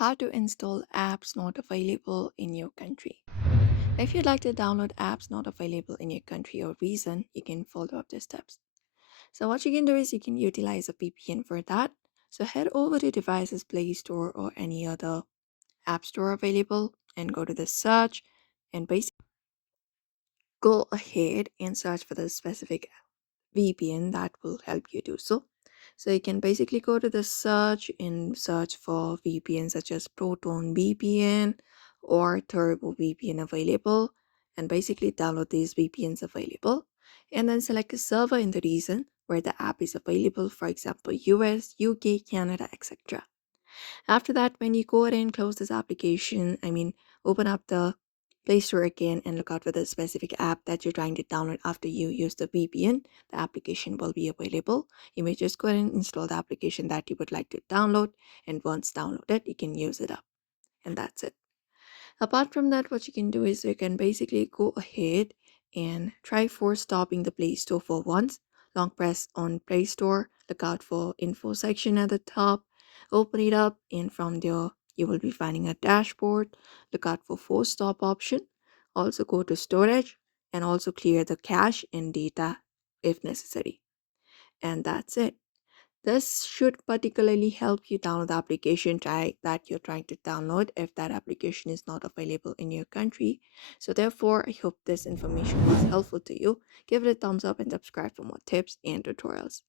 how to install apps not available in your country. If you'd like to download apps not available in your country or region, you can follow up the steps. So what you can do is you can utilize a VPN for that. So head over to devices Play Store or any other app store available and go to the search and basically go ahead and search for the specific VPN that will help you do so. So you can basically go to the search and search for VPN such as Proton VPN or Turbo VPN available and basically download these VPNs available and then select a server in the region where the app is available, for example US, UK, Canada, etc. After that, when you go ahead and close this application, open up the Play Store again and look out for the specific app that you're trying to download after you use the VPN. The application will be available. You may just go ahead and install the application that you would like to download, and once downloaded, you can use it up. And that's it. Apart from that, what you can do is you can basically go ahead and try for stopping the Play Store for once. Long press on Play Store, look out for info section at the top, open it up, and from there you will be finding a dashboard. Look out for force stop option. Also go to storage and also clear the cache and data if necessary. And that's it. This should particularly help you download the application that you're trying to download if that application is not available in your country. So therefore, I hope this information was helpful to you. Give it a thumbs up and subscribe for more tips and tutorials.